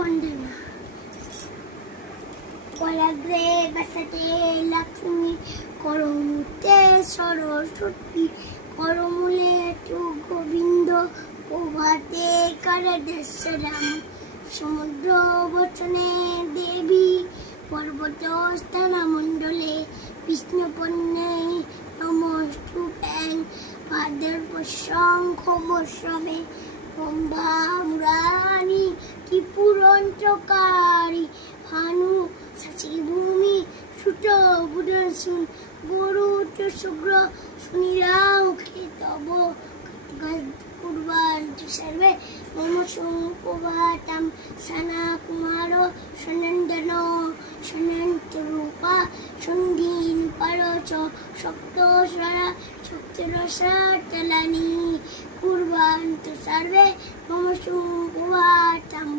বন্দনা পরাগ্রে বসতে লক্ষ্মী করমুতে সরস্বতী করমূলে তু গোবিন্দ প্রভাতে করে দশরাম সমুদ্র বচনে দেবী পর্বত স্থান মণ্ডলে বিষ্ণু পন্নে নমস্তুভ্যাং ভাদ্রব শঙ্খ বর্ষবে ব্রহ্মা মুরারি ত্রিপুরঞ্চকারী ভানু সাচি ভূমি সুত বুধসুন গরু শুক্র শনিরাও কেতব পূর্বাঞ্চ সর্বে মম সুপ্রভাতম সনা কুমার সনন্দন সনন্ত রূপা সন্দীন পরচ সপ্তস্বরা চক্ষুরসতলানি পূর্বাঞ্চ সর্বে মম সুপ্রভাতম।